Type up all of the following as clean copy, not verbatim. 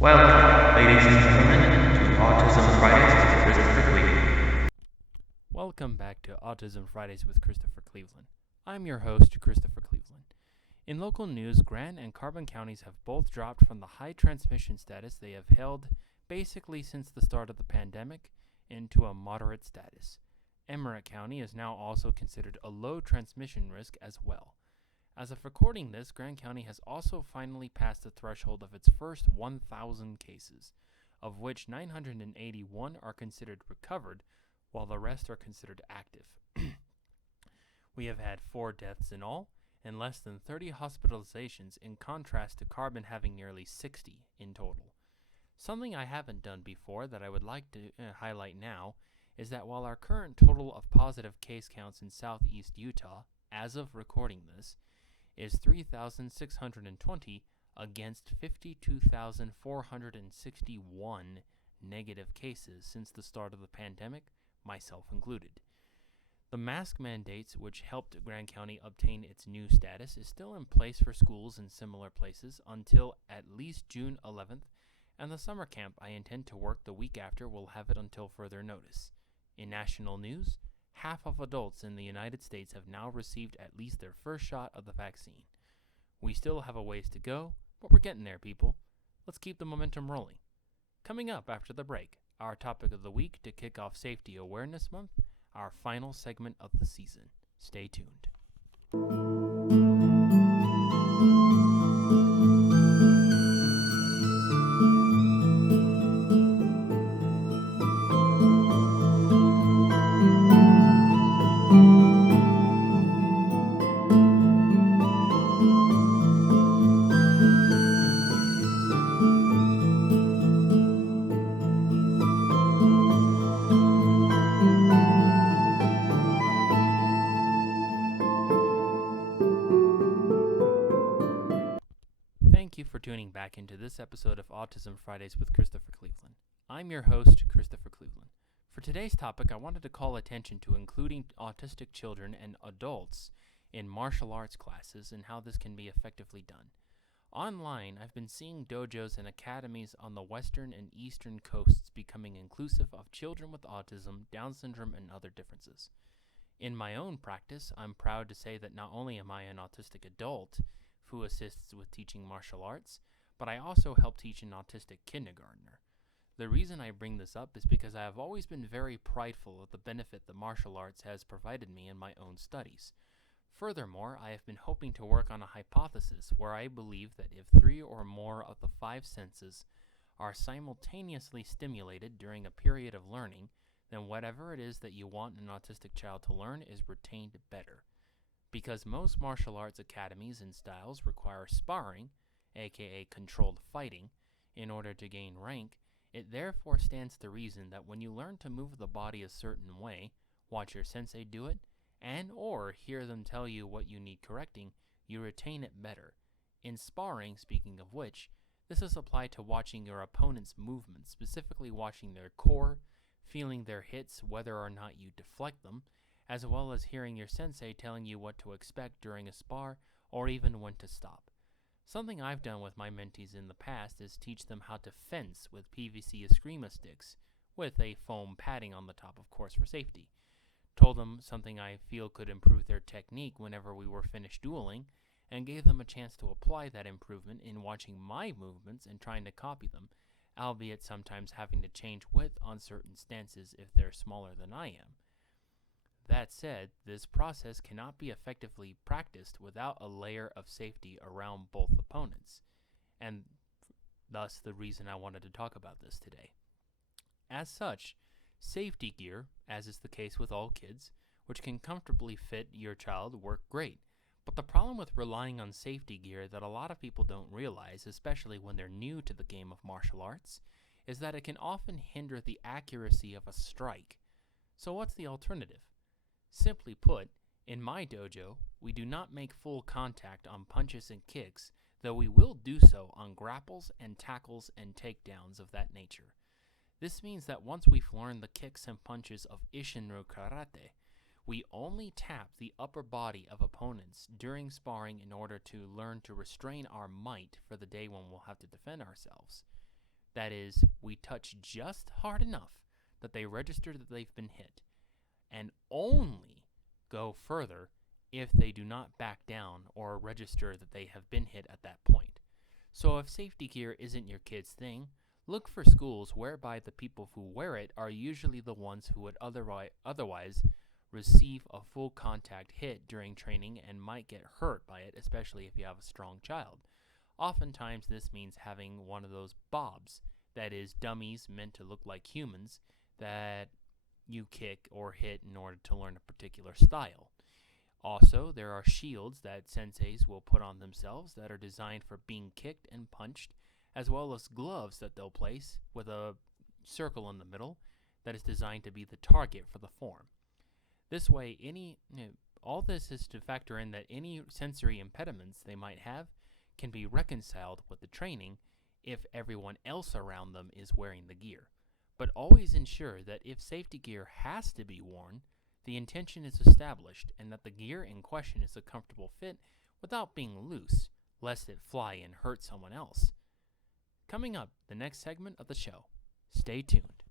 Welcome, ladies and gentlemen, to Autism Fridays with Christopher Cleveland. Welcome back to Autism Fridays with Christopher Cleveland. I'm your host, Christopher Cleveland. In local news, Grant and Carbon counties have both dropped from the high transmission status they have held basically since the start of the pandemic into a moderate status. Emmerich County is now also considered a low transmission risk as well. As of recording this, Grant County has also finally passed the threshold of its first 1,000 cases, of which 981 are considered recovered, while the rest are considered active. We have had 4 deaths in all, and less than 30 hospitalizations, in contrast to Carbon having nearly 60 in total. Something I haven't done before that I would like to highlight now is that while our current total of positive case counts in southeast Utah, as of recording this, is 3,620 against 52,461 negative cases since the start of the pandemic, myself included. The mask mandates, which helped Grant County obtain its new status, is still in place for schools in similar places until at least June 11th, and the summer camp I intend to work the week after will have it until further notice. In national news, half of adults in the United States have now received at least their first shot of the vaccine. We still have a ways to go, but we're getting there, people. Let's keep the momentum rolling. Coming up after the break, our topic of the week to kick off Safety Awareness Month, our final segment of the season. Stay tuned. Thank you for tuning back into this episode of Autism Fridays with Christopher Cleveland. I'm your host, Christopher Cleveland. For today's topic, I wanted to call attention to including autistic children and adults in martial arts classes and how this can be effectively done. Online, I've been seeing dojos and academies on the western and eastern coasts becoming inclusive of children with autism, Down syndrome, and other differences. In my own practice, I'm proud to say that not only am I an autistic adult who assists with teaching martial arts, but I also help teach an autistic kindergartner. The reason I bring this up is because I have always been very prideful of the benefit the martial arts has provided me in my own studies. Furthermore, I have been hoping to work on a hypothesis where I believe that if 3 or more of the 5 senses are simultaneously stimulated during a period of learning, then whatever it is that you want an autistic child to learn is retained better. Because most martial arts academies and styles require sparring, aka controlled fighting, in order to gain rank, it therefore stands to reason that when you learn to move the body a certain way, watch your sensei do it, and or hear them tell you what you need correcting, you retain it better. In sparring, speaking of which, this is applied to watching your opponent's movements, specifically watching their core, feeling their hits whether or not you deflect them, as well as hearing your sensei telling you what to expect during a spar or even when to stop. Something I've done with my mentees in the past is teach them how to fence with PVC Eskrima sticks, with a foam padding on the top, of course, for safety. Told them something I feel could improve their technique whenever we were finished dueling, and gave them a chance to apply that improvement in watching my movements and trying to copy them, albeit sometimes having to change width on certain stances if they're smaller than I am. That said, this process cannot be effectively practiced without a layer of safety around both opponents, and thus the reason I wanted to talk about this today. As such, safety gear, as is the case with all kids, which can comfortably fit your child, work great. But the problem with relying on safety gear that a lot of people don't realize, especially when they're new to the game of martial arts, is that it can often hinder the accuracy of a strike. So what's the alternative? Simply put, in my dojo, we do not make full contact on punches and kicks, though we will do so on grapples and tackles and takedowns of that nature. This means that once we've learned the kicks and punches of Ishinro Karate, we only tap the upper body of opponents during sparring in order to learn to restrain our might for the day when we'll have to defend ourselves. That is, we touch just hard enough that they register that they've been hit, and only go further if they do not back down or register that they have been hit at that point. So if safety gear isn't your kid's thing, look for schools whereby the people who wear it are usually the ones who would otherwise receive a full contact hit during training and might get hurt by it, especially if you have a strong child. Oftentimes this means having one of those bobs, that is, dummies meant to look like humans that you kick or hit in order to learn a particular style. Also, there are shields that senseis will put on themselves that are designed for being kicked and punched, as well as gloves that they'll place with a circle in the middle that is designed to be the target for the form. This way, all this is to factor in that any sensory impediments they might have can be reconciled with the training if everyone else around them is wearing the gear. But always ensure that if safety gear has to be worn, the intention is established and that the gear in question is a comfortable fit without being loose, lest it fly and hurt someone else. Coming up, the next segment of the show. Stay tuned.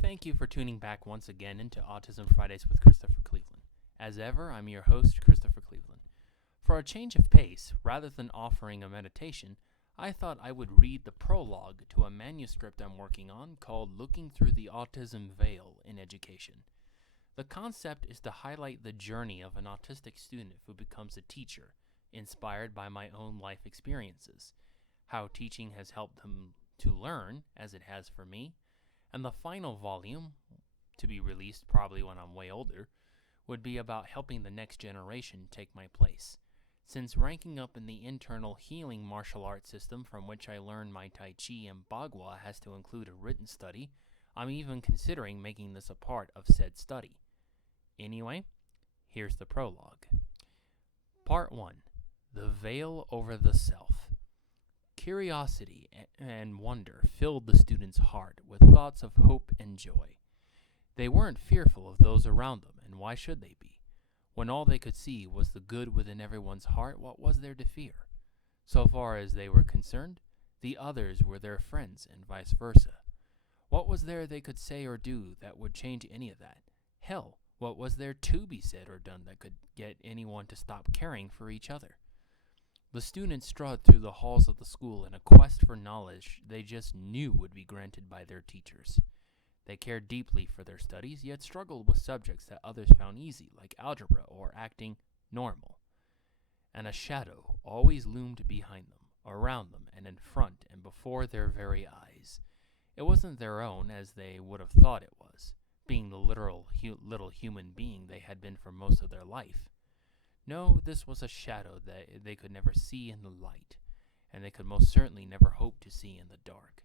Thank you for tuning back once again into Autism Fridays with Christopher Cleveland. As ever, I'm your host, Christopher Cleveland. For a change of pace, rather than offering a meditation, I thought I would read the prologue to a manuscript I'm working on called Looking Through the Autism Veil in Education. The concept is to highlight the journey of an autistic student who becomes a teacher, inspired by my own life experiences, how teaching has helped them to learn, as it has for me, and the final volume, to be released probably when I'm way older, would be about helping the next generation take my place. Since ranking up in the internal healing martial arts system from which I learned my Tai Chi and Bagua has to include a written study, I'm even considering making this a part of said study. Anyway, here's the prologue. Part 1. The Veil Over the Self. Curiosity and wonder filled the student's heart with thoughts of hope and joy. They weren't fearful of those around them, and why should they be? When all they could see was the good within everyone's heart, what was there to fear? So far as they were concerned, the others were their friends and vice versa. What was there they could say or do that would change any of that? Hell, what was there to be said or done that could get anyone to stop caring for each other? The students strode through the halls of the school in a quest for knowledge they just knew would be granted by their teachers. They cared deeply for their studies, yet struggled with subjects that others found easy, like algebra or acting normal. And a shadow always loomed behind them, around them, and in front and before their very eyes. It wasn't their own, as they would have thought it was, being the literal little human being they had been for most of their life. No, this was a shadow that they could never see in the light, and they could most certainly never hope to see in the dark.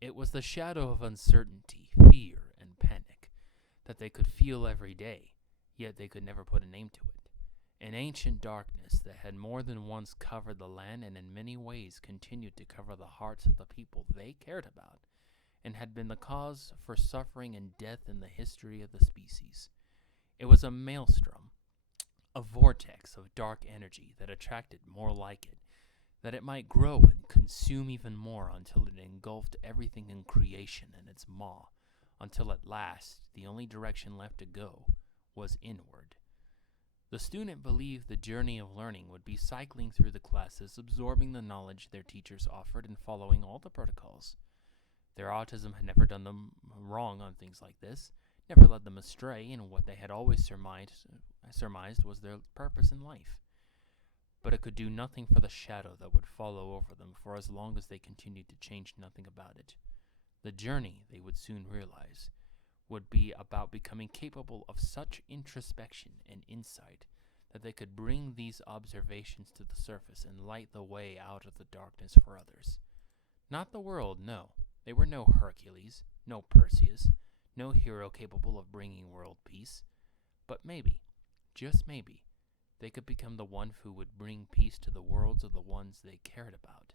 It was the shadow of uncertainty, fear, and panic that they could feel every day, yet they could never put a name to it. An ancient darkness that had more than once covered the land and in many ways continued to cover the hearts of the people they cared about, and had been the cause for suffering and death in the history of the species. It was a maelstrom, a vortex of dark energy that attracted more like it, that it might grow and consume even more until it engulfed everything in creation in its maw, until at last the only direction left to go was inward. The student believed the journey of learning would be cycling through the classes, absorbing the knowledge their teachers offered and following all the protocols. Their autism had never done them wrong on things like this, never led them astray, and what they had always surmised was their purpose in life. But it could do nothing for the shadow that would follow over them for as long as they continued to change nothing about it. The journey, they would soon realize, would be about becoming capable of such introspection and insight that they could bring these observations to the surface and light the way out of the darkness for others. Not the world, no. They were no Hercules, no Perseus, no hero capable of bringing world peace. But maybe, just maybe, they could become the one who would bring peace to the worlds of the ones they cared about.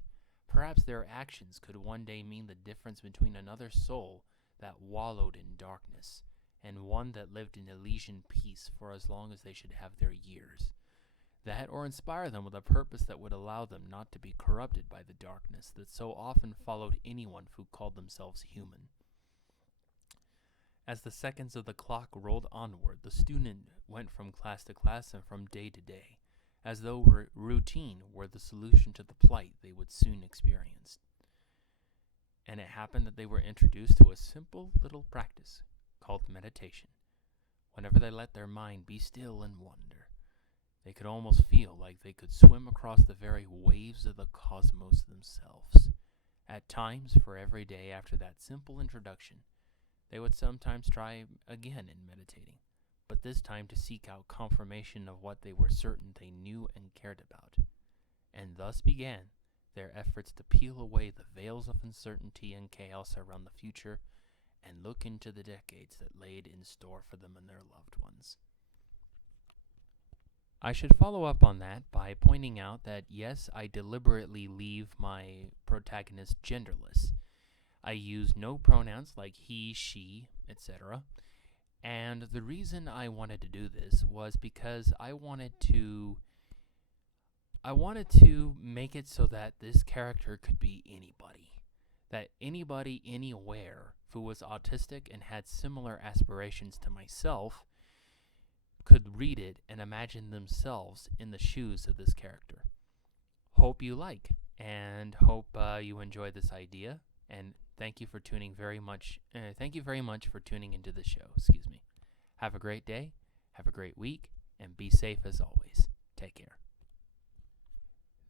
Perhaps their actions could one day mean the difference between another soul that wallowed in darkness and one that lived in Elysian peace for as long as they should have their years. That or inspire them with a purpose that would allow them not to be corrupted by the darkness that so often followed anyone who called themselves human. As the seconds of the clock rolled onward, the student went from class to class and from day to day, as though routine were the solution to the plight they would soon experience. And it happened that they were introduced to a simple little practice called meditation. Whenever they let their mind be still and wonder, they could almost feel like they could swim across the very waves of the cosmos themselves. At times, for every day after that simple introduction, they would sometimes try again in meditating, but this time to seek out confirmation of what they were certain they knew and cared about. And thus began their efforts to peel away the veils of uncertainty and chaos around the future and look into the decades that laid in store for them and their loved ones. I should follow up on that by pointing out that yes, I deliberately leave my protagonist genderless. I use no pronouns like he, she, etc. And the reason I wanted to do this was because I wanted to make it so that this character could be anybody. That anybody, anywhere, who was autistic and had similar aspirations to myself could read it and imagine themselves in the shoes of this character. Hope you like, and hope you enjoy this idea, and thank you for tuning very much. Thank you very much for tuning into the show. Have a great day, have a great week, and be safe as always. Take care.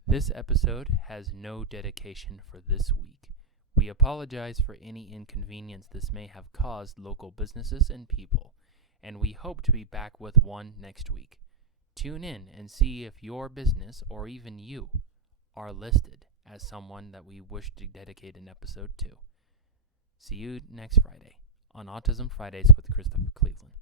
This episode has no dedication for this week. We apologize for any inconvenience this may have caused local businesses and people, and we hope to be back with one next week. Tune in and see if your business, or even you, are listed as someone that we wish to dedicate an episode to. See you next Friday on Autism Fridays with Christopher Cleveland.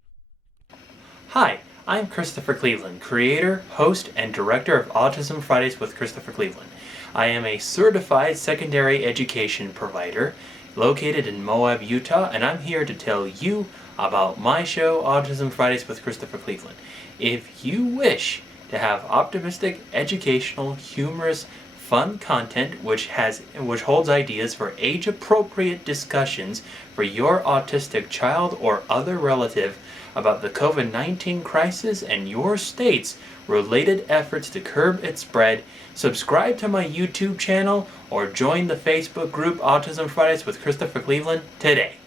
Hi, I'm Christopher Cleveland, creator, host, and director of Autism Fridays with Christopher Cleveland. I am a certified secondary education provider located in Moab, Utah, and I'm here to tell you about my show, Autism Fridays with Christopher Cleveland. If you wish to have optimistic, educational, humorous, fun content which holds ideas for age-appropriate discussions for your autistic child or other relative about the COVID-19 crisis and your state's related efforts to curb its spread, subscribe to my YouTube channel or join the Facebook group Autism Fridays with Christopher Cleveland today.